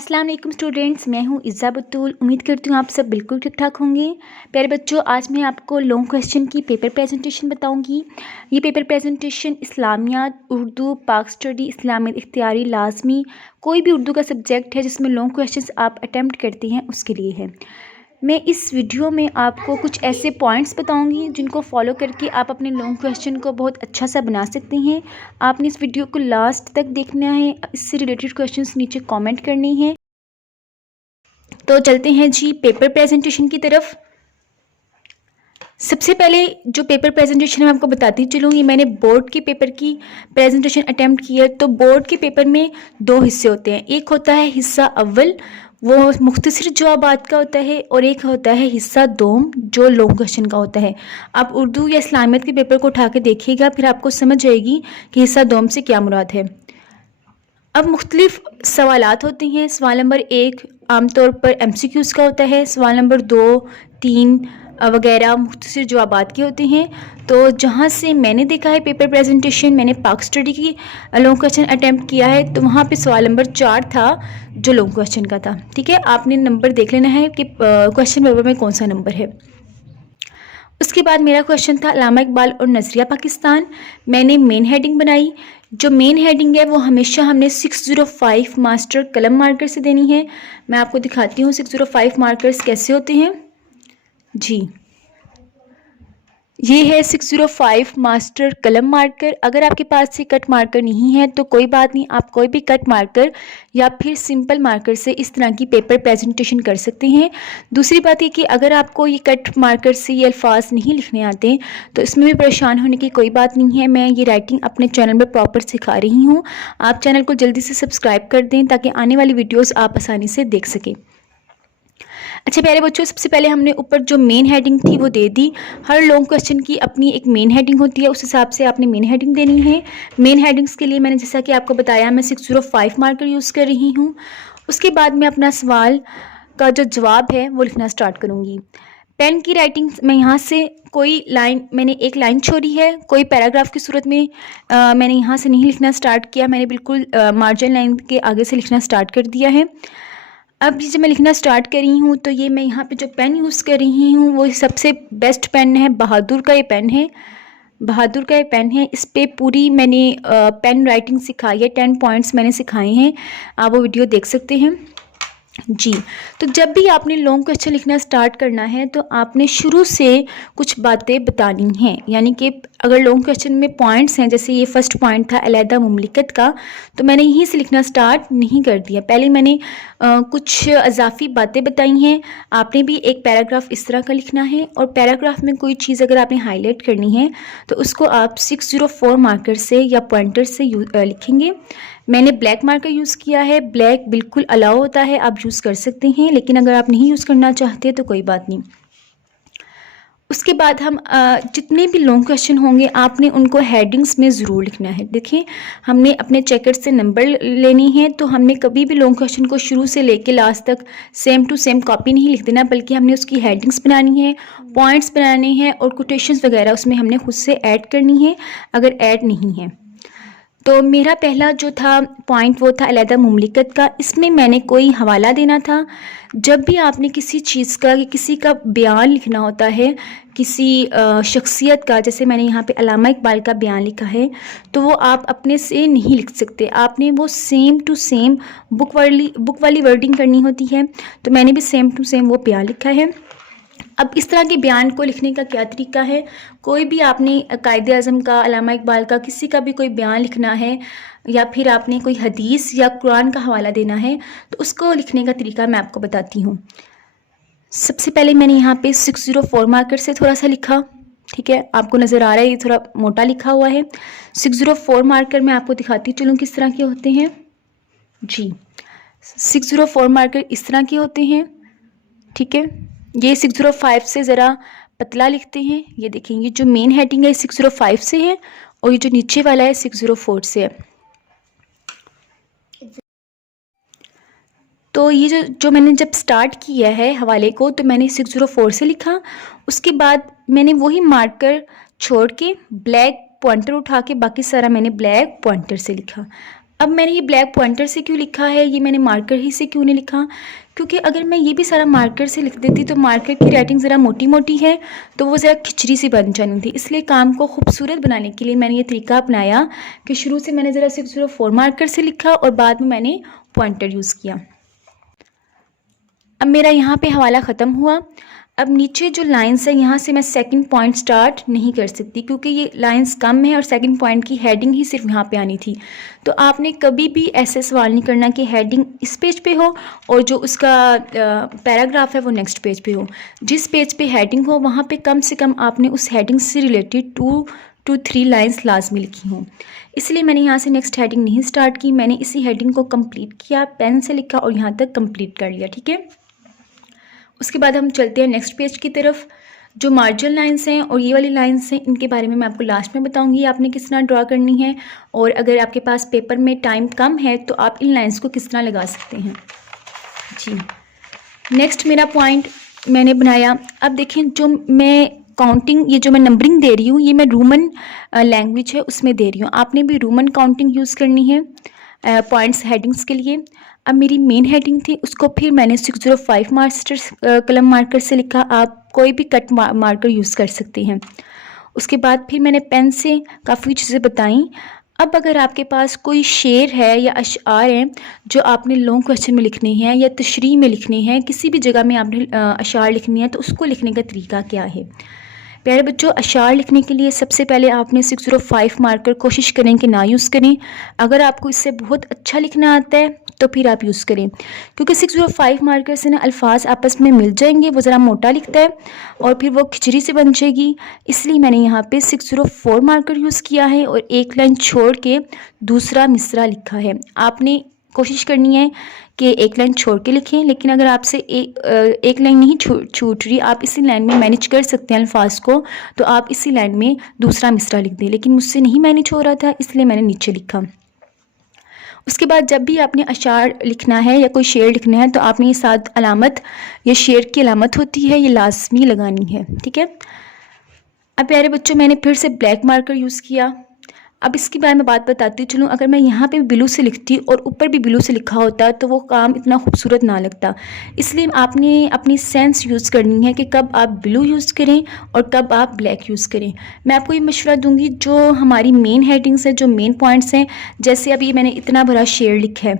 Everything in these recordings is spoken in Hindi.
अस्सलाम वालेकुम स्टूडेंट्स, मैं हूं इज़्ज़ा बतूल। उम्मीद करती हूँ आप सब बिल्कुल ठीक ठाक होंगे। प्यारे बच्चों, आज मैं आपको लॉन्ग क्वेश्चन की पेपर प्रेजेंटेशन बताऊंगी। ये पेपर प्रेजेंटेशन इस्लामियात, उर्दू, पाक स्टडी, इस्लामियत इख्तियारी, लाजमी, कोई भी उर्दू का सब्जेक्ट है जिसमें लॉन्ग क्वेश्चंस आप अटैम्प्ट करती हैं उसके लिए है। मैं इस वीडियो में आपको कुछ ऐसे पॉइंट्स बताऊंगी जिनको फॉलो करके आप अपने लॉन्ग क्वेश्चन को बहुत अच्छा सा बना सकते हैं। आपने इस वीडियो को लास्ट तक देखना है, इससे रिलेटेड क्वेश्चंस नीचे कमेंट करने हैं। तो चलते हैं जी पेपर प्रेजेंटेशन की तरफ। सबसे पहले जो पेपर प्रेजेंटेशन मैं आपको बताती चलूँगी, मैंने बोर्ड के पेपर की प्रेजेंटेशन अटैम्प्ट की है। तो बोर्ड के पेपर में दो हिस्से होते हैं, एक होता है हिस्सा अव्वल, वो मुख्तसर जवाबात का होता है, और एक होता है हिस्सा दोम जो लॉन्ग क्वेश्चन का होता है। आप उर्दू या इस्लामियत के पेपर को उठा के देखिएगा, फिर आपको समझ जाएगी कि हिस्सा दोम से क्या मुराद है। अब मुख्तलिफ सवालात होते हैं। सवाल नंबर 1 आमतौर पर MCQs का होता है, सवाल नंबर 2, 3 वगैरह मुख्तसर जवाबात के होते हैं। तो जहाँ से मैंने देखा है पेपर प्रेजेंटेशन, मैंने पाक स्टडी की लॉन्ग क्वेश्चन अटैम्प्ट किया है, तो वहाँ पे सवाल नंबर 4 था जो लॉन्ग क्वेश्चन का था। ठीक है, आपने नंबर देख लेना है कि क्वेश्चन पेपर में कौन सा नंबर है। उसके बाद मेरा क्वेश्चन था अल्लामा इकबाल और नज़रिया पाकिस्तान। मैंने मेन हेडिंग बनाई। जो मेन हेडिंग है वो हमेशा हमने 605 मास्टर कलम मार्कर से देनी है। मैं आपको दिखाती हूँ 605 मार्कर्स कैसे होते हैं जी। ये है 605 मास्टर कलम मार्कर। अगर आपके पास से कट मार्कर नहीं है तो कोई बात नहीं, आप कोई भी कट मार्कर या फिर सिंपल मार्कर से इस तरह की पेपर प्रेजेंटेशन कर सकते हैं। दूसरी बात ये कि अगर आपको ये कट मार्कर से ये अल्फाज नहीं लिखने आते तो इसमें भी परेशान होने की कोई बात नहीं है। मैं ये राइटिंग अपने चैनल पर प्रॉपर सिखा रही हूँ। आप चैनल को जल्दी से सब्सक्राइब कर दें ताकि आने वाली वीडियोज़ आप आसानी से देख सकें। अच्छा प्यारे बच्चों, सबसे पहले हमने ऊपर जो मेन हेडिंग थी वो दे दी। हर लॉन्ग क्वेश्चन की अपनी एक मेन हेडिंग होती है, उस हिसाब से आपने मेन हेडिंग देनी है। मेन हेडिंग्स के लिए मैंने जैसा कि आपको बताया मैं 605 मार्कर यूज़ कर रही हूँ। उसके बाद मैं अपना सवाल का जो जवाब है वो लिखना स्टार्ट करूँगी। पेन की राइटिंग मैं यहाँ से कोई लाइन, मैंने एक लाइन छोड़ी है, कोई पैराग्राफ की सूरत में मैंने यहाँ से नहीं लिखना स्टार्ट किया, मैंने बिल्कुल मार्जिन लाइन के आगे से लिखना स्टार्ट कर दिया है। अब जब मैं लिखना स्टार्ट कर रही हूँ तो ये मैं यहाँ पे जो पेन यूज़ कर रही हूँ वो सबसे बेस्ट पेन है, बहादुर का ये पेन है। बहादुर का ये पेन है, इस पे पूरी मैंने पेन राइटिंग सिखाई है, 10 पॉइंट्स मैंने सिखाए हैं, आप वो वीडियो देख सकते हैं जी। तो जब भी आपने लॉन्ग क्वेश्चन लिखना स्टार्ट करना है तो आपने शुरू से कुछ बातें बतानी हैं। यानी कि अगर लॉन्ग क्वेश्चन में पॉइंट्स हैं, जैसे ये फर्स्ट पॉइंट था अलहदा मुमलिकत का, तो मैंने यहीं से लिखना स्टार्ट नहीं कर दिया, पहले मैंने कुछ इजाफी बातें बताई हैं। आपने भी एक पैराग्राफ इस तरह का लिखना है, और पैराग्राफ में कोई चीज़ अगर आपने हाईलाइट करनी है तो उसको आप 604 मार्कर से या पॉइंटर से लिखेंगे। मैंने ब्लैक मार्कर यूज़ किया है, ब्लैक बिल्कुल अलाउ होता है, आप यूज़ कर सकते हैं, लेकिन अगर आप नहीं यूज़ करना चाहते तो कोई बात नहीं। उसके बाद हम जितने भी लॉन्ग क्वेश्चन होंगे आपने उनको हेडिंग्स में ज़रूर लिखना है। देखिए, हमने अपने चेकर से नंबर लेनी है, तो हमने कभी भी लॉन्ग क्वेश्चन को शुरू से लेके लास्ट तक सेम टू सेम कॉपी नहीं लिख देना, बल्कि हमने उसकी हेडिंग्स बनानी है, पॉइंट्स बनाने हैं, और कोटेशंस वगैरह उसमें हमने खुद से ऐड करनी है अगर ऐड नहीं है। तो मेरा पहला जो था पॉइंट वो था अलहदा मुमलिकत का। इसमें मैंने कोई हवाला देना था। जब भी आपने किसी चीज़ का या किसी का बयान लिखना होता है, किसी शख्सियत का, जैसे मैंने यहाँ पे अल्लामा इकबाल का बयान लिखा है, तो वो आप अपने से नहीं लिख सकते, आपने वो सेम टू सेम बुक वाली वर्डिंग करनी होती है। तो मैंने भी सेम टू सेम वो बयान लिखा है। अब इस तरह के बयान को लिखने का क्या तरीका है, कोई भी आपने कायदे आज़म का, अल्लामा इकबाल का, किसी का भी कोई बयान लिखना है, या फिर आपने कोई हदीस या कुरान का हवाला देना है, तो उसको लिखने का तरीका मैं आपको बताती हूँ। सबसे पहले मैंने यहाँ पे 604 मार्कर से थोड़ा सा लिखा। ठीक है, आपको नज़र आ रहा है ये थोड़ा मोटा लिखा हुआ है। 604 मार्कर मैं आपको दिखाती चलूँ किस तरह के होते हैं जी। 604 मार्कर इस तरह के होते हैं। ठीक है, ये 605 से ज़रा पतला लिखते हैं। ये देखें, ये जो मेन हेडिंग है 605 से है, और ये जो नीचे वाला है 604 से है। तो ये जो मैंने जब स्टार्ट किया है हवाले को, तो मैंने 604 से लिखा। उसके बाद मैंने वही मार्कर छोड़ के ब्लैक पॉइंटर उठा के बाकी सारा मैंने ब्लैक पॉइंटर से लिखा। अब मैंने ये ब्लैक पॉइंटर से क्यों लिखा है, ये मैंने मार्कर ही से क्यों नहीं लिखा, क्योंकि अगर मैं ये भी सारा मार्कर से लिख देती तो मार्कर की राइटिंग ज़रा मोटी मोटी है तो वो ज़रा खिचड़ी सी बन जानी थी। इसलिए काम को खूबसूरत बनाने के लिए मैंने ये तरीका अपनाया कि शुरू से मैंने ज़रा 604 मार्कर से लिखा और बाद में मैंने पॉइंटर यूज़ किया। अब मेरा यहाँ पे हवाला ख़त्म हुआ। अब नीचे जो लाइंस है यहाँ से मैं सेकंड पॉइंट स्टार्ट नहीं कर सकती क्योंकि ये लाइंस कम है और सेकंड पॉइंट की हेडिंग ही सिर्फ यहाँ पे आनी थी। तो आपने कभी भी ऐसे सवाल नहीं करना कि हेडिंग इस पेज पे हो और जो उसका पैराग्राफ है वो नेक्स्ट पेज पे हो। जिस पेज पे हेडिंग हो वहाँ पे कम से कम आपने उस हेडिंग से रिलेटेड 2 to 3 लाइन्स लाजमी लिखी हों। इसलिए मैंने यहाँ से नेक्स्ट हेडिंग नहीं स्टार्ट की, मैंने इसी हेडिंग को कंप्लीट किया, पेन से लिखा और यहाँ तक कंप्लीट कर लिया। ठीक है, उसके बाद हम चलते हैं नेक्स्ट पेज की तरफ। जो मार्जिनल लाइंस हैं और ये वाली लाइंस हैं इनके बारे में मैं आपको लास्ट में बताऊंगी आपने किस तरह ड्रा करनी है, और अगर आपके पास पेपर में टाइम कम है तो आप इन लाइंस को किस तरह लगा सकते हैं। जी, नेक्स्ट मेरा पॉइंट मैंने बनाया। अब देखें, जो मैं काउंटिंग, ये जो मैं नंबरिंग दे रही हूँ ये मैं रोमन लैंग्वेज है उसमें दे रही हूँ। आपने भी रोमन काउंटिंग यूज़ करनी है पॉइंट्स हेडिंग्स के लिए। अब मेरी मेन हेडिंग थी, उसको फिर मैंने 605 मास्टर कलम मार्कर से लिखा। आप कोई भी कट मार्कर यूज़ कर सकते हैं। उसके बाद फिर मैंने पेन से काफ़ी चीज़ें बताई। अब अगर आपके पास कोई शेर है या अशआर हैं जो आपने लॉन्ग क्वेश्चन में लिखने हैं या तशरीह में लिखने हैं, किसी भी जगह में आपने अशआर लिखनी है, तो उसको लिखने का तरीका क्या है। प्यारे बच्चों, अशआर लिखने के लिए सबसे पहले आपने 605 मार्कर कोशिश करें कि ना यूज़ करें। अगर आपको इससे बहुत अच्छा लिखना आता है तो फिर आप यूज़ करें, क्योंकि 605 मार्कर से ना अल्फाज आपस में मिल जाएंगे, वो ज़रा मोटा लिखता है और फिर वो खिचड़ी से बन जाएगी। इसलिए मैंने यहाँ पे 604 मार्कर यूज़ किया है और एक लाइन छोड़ के दूसरा मिसरा लिखा है। आपने कोशिश करनी है कि एक लाइन छोड़ के लिखें, लेकिन अगर आपसे एक लाइन नहीं छूट रही, आप इसी लाइन में मैनेज कर सकते हैं अल्फाज को, तो आप इसी लाइन में दूसरा मिसरा लिख दें। लेकिन मुझसे नहीं मैनेज हो रहा था इसलिए मैंने नीचे लिखा। उसके बाद जब भी आपने अशार लिखना है या कोई शेर लिखना है तो आपने ये 7 अलामत, ये शेर की अलामत होती है, ये लाजमी लगानी है। ठीक है, अब प्यारे बच्चों मैंने फिर से ब्लैक मार्कर यूज़ किया। अब इसके बारे में बात बताती चलूँ, अगर मैं यहाँ पे ब्लू से लिखती और ऊपर भी ब्लू से लिखा होता तो वो काम इतना खूबसूरत ना लगता। इसलिए आपने अपनी सेंस यूज़ करनी है कि कब आप ब्लू यूज़ करें और कब आप ब्लैक यूज़ करें। मैं आपको ये मशवरा दूंगी, जो हमारी मेन हेडिंग्स हैं, जो मेन पॉइंट्स हैं, जैसे अभी मैंने इतना बड़ा शेर लिखा है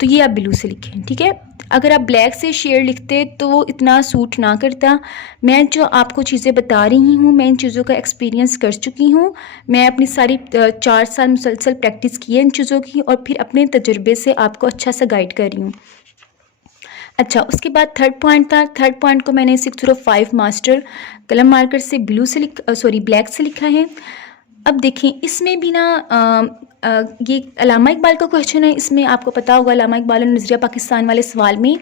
तो ये आप ब्लू से लिखें। ठीक है, अगर आप ब्लैक से शेर लिखते तो वो इतना सूट ना करता। मैं जो आपको चीज़ें बता रही हूँ, मैं इन चीज़ों का एक्सपीरियंस कर चुकी हूँ। मैं अपनी सारी 4 साल मुसलसल प्रैक्टिस की है इन चीज़ों की और फिर अपने तजुर्बे से आपको अच्छा सा गाइड कर रही हूँ। अच्छा, उसके बाद थर्ड पॉइंट था। थर्ड पॉइंट को मैंने 605 मास्टर कलम मार्कर से ब्लैक से लिखा है। अब देखें, इसमें भी ना ये अल्लामा इकबाल का क्वेश्चन है। इसमें आपको पता होगा अल्लामा इकबाल और नज़रिया पाकिस्तान वाले सवाल में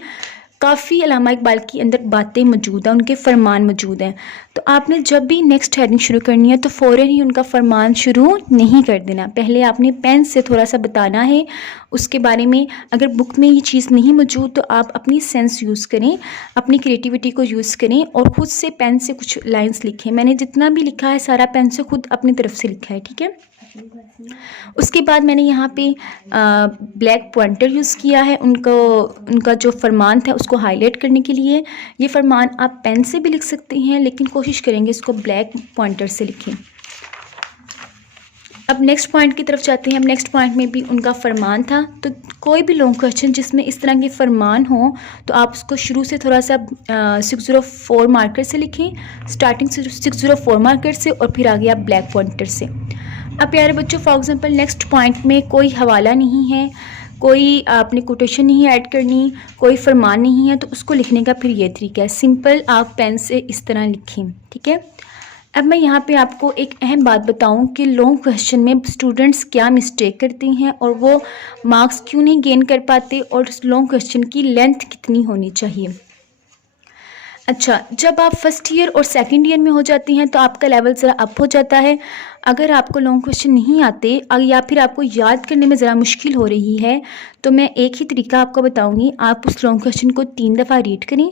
काफ़ी अल्लामा इकबाल की अंदर बातें मौजूद हैं, उनके फरमान मौजूद हैं। तो आपने जब भी नेक्स्ट हेडिंग शुरू करनी है तो फ़ौरन ही उनका फरमान शुरू नहीं कर देना। पहले आपने पेन से थोड़ा सा बताना है उसके बारे में। अगर बुक में ये चीज़ नहीं मौजूद तो आप अपनी सेंस यूज़ करें, अपनी क्रिएटिविटी को यूज़ करें और ख़ुद से पेन से कुछ लाइन्स लिखें। मैंने जितना भी लिखा है सारा पेन से खुद अपनी तरफ से लिखा है। ठीक है, उसके बाद मैंने यहाँ पे ब्लैक पॉइंटर यूज़ किया है, उनका जो फरमान था उसको हाईलाइट करने के लिए। ये फरमान आप पेन से भी लिख सकते हैं, लेकिन कोशिश करेंगे इसको ब्लैक पॉइंटर से लिखें। अब नेक्स्ट पॉइंट की तरफ जाते हैं। अब नेक्स्ट पॉइंट में भी उनका फरमान था, तो कोई भी लॉन्ग क्वेश्चन जिसमें इस तरह के फरमान हो तो आप उसको शुरू से थोड़ा सा 604 मार्कर से लिखें, स्टार्टिंग 604 मार्कर से और फिर आगे आप ब्लैक पॉइंटर से। अब प्यारे बच्चों, फॉर एग्जांपल नेक्स्ट पॉइंट में कोई हवाला नहीं है, कोई आपने कोटेशन नहीं ऐड करनी, कोई फरमान नहीं है, तो उसको लिखने का फिर ये तरीका है, सिंपल आप पेन से इस तरह लिखें। ठीक है, अब मैं यहाँ पे आपको एक अहम बात बताऊँ कि लॉन्ग क्वेश्चन में स्टूडेंट्स क्या मिस्टेक करते हैं और वो मार्क्स क्यों नहीं गेन कर पाते और लॉन्ग क्वेश्चन की लेंथ कितनी होनी चाहिए। अच्छा, जब आप फर्स्ट ईयर और सेकंड ईयर में हो जाती हैं तो आपका लेवल ज़रा अप हो जाता है। अगर आपको लॉन्ग क्वेश्चन नहीं आते या फिर आपको याद करने में ज़रा मुश्किल हो रही है तो मैं एक ही तरीका आपको बताऊंगी। आप उस लॉन्ग क्वेश्चन को 3 दफ़ा रीड करें,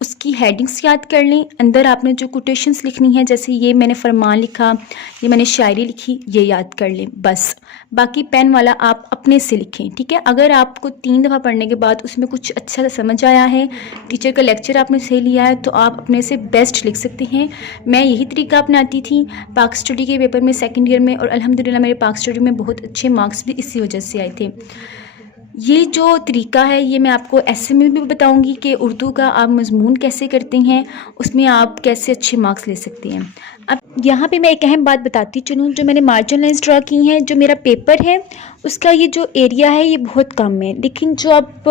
उसकी हेडिंग्स याद कर लें। अंदर आपने जो कोटेशंस लिखनी है, जैसे ये मैंने फरमान लिखा, ये मैंने शायरी लिखी, ये याद कर लें बस। बाकी पेन वाला आप अपने से लिखें, ठीक है। अगर आपको 3 दफ़ा पढ़ने के बाद उसमें कुछ अच्छा सा समझ आया है, टीचर का लेक्चर आपने सही लिया है, तो आप अपने से बेस्ट लिख सकते हैं। मैं यही तरीका अपनाती थी पाक स्टडी के पेपर में सेकेंड ईयर में, और अल्हम्दुलिल्लाह मेरे पाक स्टडी में बहुत अच्छे मार्क्स भी इसी वजह से आए थे। ये जो तरीका है ये मैं आपको ऐसे में भी बताऊंगी कि उर्दू का आप मज़मून कैसे करते हैं, उसमें आप कैसे अच्छे मार्क्स ले सकते हैं। अब यहाँ पे मैं एक अहम बात बताती चलूँ, जो मैंने मार्जिन लाइंस ड्रा की हैं, जो मेरा पेपर है उसका ये जो एरिया है ये बहुत कम है, लेकिन जो आप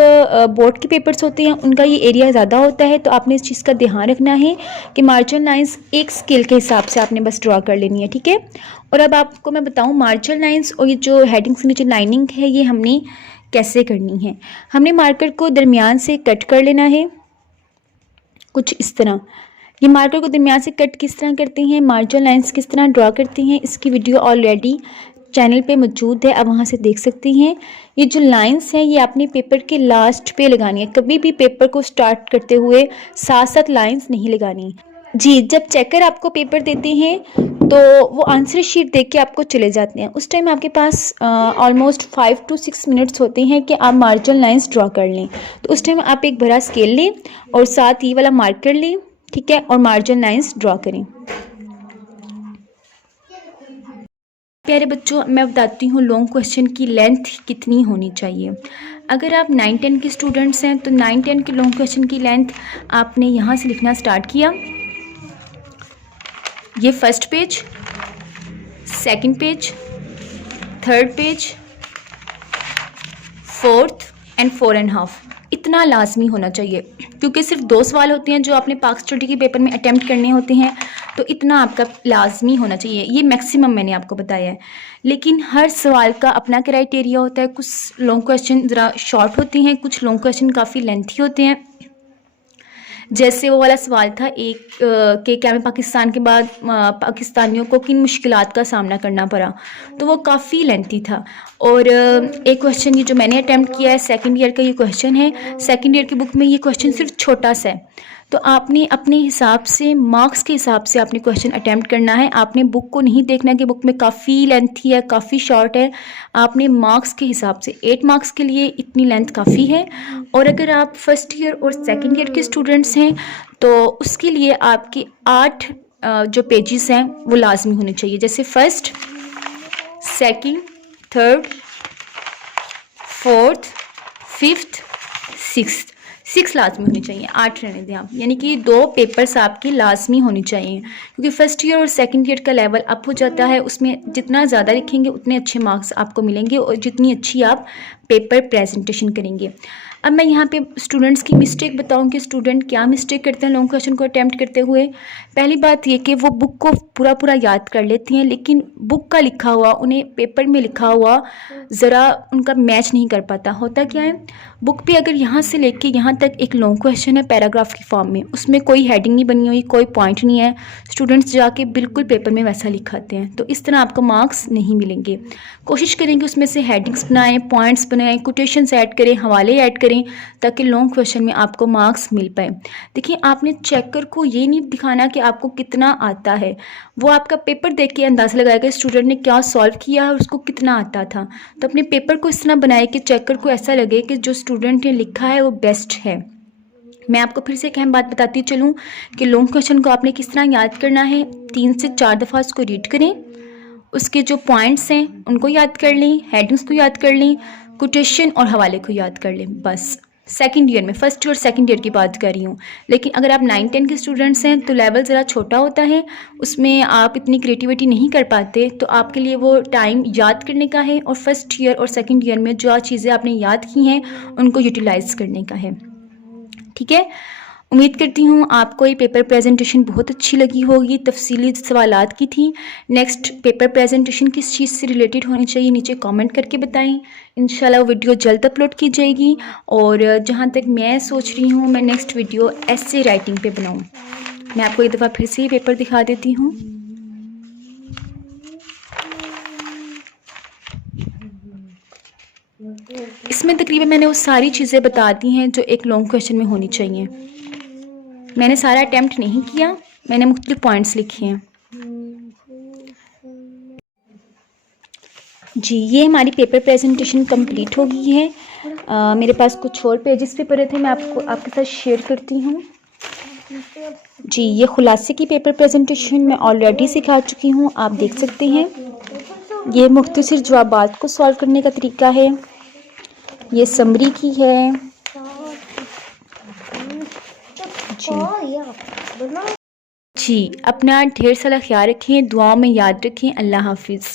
बोर्ड के पेपर्स होते हैं उनका ये एरिया ज़्यादा होता है। तो आपने इस चीज़ का ध्यान रखना है कि मार्जिन लाइंस एक स्केल के हिसाब से आपने बस ड्रा कर लेनी है, ठीक है। और अब आपको मैं बताऊँ मार्जिन लाइंस और ये जो हेडिंग्स के नीचे लाइनिंग है ये हमने कैसे करनी है। हमने मार्कर को दरमियान से कट कर लेना है कुछ इस तरह। ये मार्कर को दरमियान से कट किस तरह करते हैं, मार्जिन लाइंस किस तरह ड्रा करते हैं, इसकी वीडियो ऑलरेडी चैनल पे मौजूद है, आप वहाँ से देख सकती हैं। ये जो लाइंस हैं ये आपने पेपर के लास्ट पे लगानी है, कभी भी पेपर को स्टार्ट करते हुए साथ साथ लाइंस नहीं लगानी जी। जब चेकर आपको पेपर देते हैं तो वो आंसर शीट देख के आपको चले जाते हैं, उस टाइम आपके पास ऑलमोस्ट 5 to 6 मिनट्स होते हैं कि आप मार्जिन लाइंस ड्रा कर लें। तो उस टाइम आप एक बड़ा स्केल लें और साथ ये वाला मार्कर लें, ठीक है, और मार्जिन लाइंस ड्रा करें। प्यारे बच्चों, मैं बताती हूँ लॉन्ग क्वेश्चन की लेंथ कितनी होनी चाहिए। अगर आप 9-10 के स्टूडेंट्स हैं तो 9-10 के लॉन्ग क्वेश्चन की लेंथ आपने यहाँ से लिखना स्टार्ट किया। ये first page, second page, third page, fourth and 4.5, इतना लाजमी होना चाहिए, क्योंकि सिर्फ 2 सवाल होते हैं जो आपने पाक स्टडी के पेपर में अटेम्प्ट करने होते हैं, तो इतना आपका लाजमी होना चाहिए। ये मैक्सिमम मैंने आपको बताया है, लेकिन हर सवाल का अपना क्राइटेरिया होता है। कुछ लॉन्ग क्वेश्चन ज़रा शॉर्ट होते हैं, कुछ लॉन्ग क्वेश्चन काफ़ी लेंथी होते हैं। जैसे वो वाला सवाल था एक कि क्या में पाकिस्तान के बाद पाकिस्तानियों को किन मुश्किलात का सामना करना पड़ा, तो वो काफ़ी लेंथी था। और एक क्वेश्चन ये जो मैंने अटेम्प्ट किया है सेकंड ईयर का, ये क्वेश्चन है सेकंड ईयर की बुक में, ये क्वेश्चन सिर्फ छोटा सा है। तो आपने अपने हिसाब से मार्क्स के हिसाब से आपने क्वेश्चन अटेम्प्ट करना है। आपने बुक को नहीं देखना कि बुक में काफ़ी लेंथी है, काफ़ी शॉर्ट है। आपने मार्क्स के हिसाब से 8 मार्क्स के लिए इतनी लेंथ काफ़ी है। और अगर आप फर्स्ट ईयर और सेकंड ईयर के स्टूडेंट्स हैं तो उसके लिए आपके 8 जो पेजेस हैं वो लाजमी होने चाहिए। जैसे first, second, third, fourth, fifth, sixth, 6 लाजमी होनी चाहिए, 8 रहने दें आप, यानी कि 2 पेपर्स आपकी लाजमी होनी चाहिए, क्योंकि फर्स्ट ईयर और सेकंड ईयर का लेवल अप हो जाता है। उसमें जितना ज़्यादा लिखेंगे उतने अच्छे मार्क्स आपको मिलेंगे और जितनी अच्छी आप पेपर प्रेजेंटेशन करेंगे। अब मैं यहाँ पे स्टूडेंट्स की मिस्टेक बताऊँ कि स्टूडेंट क्या मिस्टेक करते हैं लॉन्ग क्वेश्चन को अटैम्प्ट करते हुए। पहली बात ये कि वो बुक को पूरा पूरा याद कर लेती हैं, लेकिन बुक का लिखा हुआ उन्हें पेपर में लिखा हुआ ज़रा उनका मैच नहीं कर पाता। होता क्या है, बुक पे अगर यहाँ से लेके यहाँ तक एक लॉन्ग क्वेश्चन है पैराग्राफ की फॉर्म में, उसमें कोई हेडिंग नहीं बनी हुई, कोई पॉइंट नहीं है, स्टूडेंट्स जाके बिल्कुल पेपर में वैसा लिखाते हैं, तो इस तरह आपको मार्क्स नहीं मिलेंगे। कोशिश करें कि उसमें से हेडिंग्स बनाएं, पॉइंट्स बनाएं, कोटेशंस ऐड करें, हवाले ऐड करें, ताकि लॉन्ग क्वेश्चन में आपको मार्क्स मिल पाए। देखिए, आपने चेकर को ये नहीं दिखाना कि आपको कितना आता है, वो आपका पेपर देख के अंदाज़ा लगाएगा स्टूडेंट ने क्या सॉल्व किया है और उसको कितना आता था। तो अपने पेपर को इस तरह बनाए कि चेकर को ऐसा लगे कि जो स्टूडेंट ने लिखा है वो बेस्ट है। मैं आपको फिर से एक अहम बात बताती चलूँ कि लॉन्ग क्वेश्चन को आपने किस तरह याद करना है। 3 से 4 दफ़ा उसको रीड करें, उसके जो पॉइंट्स हैं उनको याद कर लें, हेडिंग्स को याद कर लें, कोटेशन और हवाले को याद कर लें, बस। सेकंड ईयर में, फर्स्ट ईयर और सेकंड ईयर की बात कर रही हूँ, लेकिन अगर आप 9-10 के स्टूडेंट्स हैं तो लेवल ज़रा छोटा होता है, उसमें आप इतनी क्रिएटिविटी नहीं कर पाते, तो आपके लिए वो टाइम याद करने का है और फर्स्ट ईयर और सेकंड ईयर में जो चीज़ें आपने याद की हैं उनको यूटिलाइज़ करने का है, ठीक है। उम्मीद करती हूँ आपको ये पेपर प्रेजेंटेशन बहुत अच्छी लगी होगी, तफसीली सवालात की थी। नेक्स्ट पेपर प्रेजेंटेशन किस चीज़ से रिलेटेड होनी चाहिए नीचे कमेंट करके बताएं। इंशाल्लाह वो वीडियो जल्द अपलोड की जाएगी। और जहाँ तक मैं सोच रही हूँ मैं नेक्स्ट वीडियो ऐसे राइटिंग पे बनाऊँ। मैं आपको एक दफ़ा फिर से ये पेपर दिखा देती हूँ। इसमें तकरीबन मैंने वो सारी चीज़ें बता दी हैं जो एक लॉन्ग क्वेश्चन में होनी चाहिए। मैंने सारा अटैम्प्ट नहीं किया, मैंने मुख्तलिफ पॉइंट्स लिखे हैं। जी, ये हमारी पेपर प्रेजेंटेशन कंप्लीट हो गई है। मेरे पास कुछ और पेजेस पे पड़े थे, मैं आपके साथ शेयर करती हूँ। जी, ये खुलासे की पेपर प्रेजेंटेशन मैं ऑलरेडी सिखा चुकी हूँ, आप देख सकते हैं। ये मुख्तसर जवाबात को सॉल्व करने का तरीका है। ये समरी की है। जी, अपना ढेर सारा ख्याल रखें, दुआओं में याद रखें। अल्लाह हाफिज़।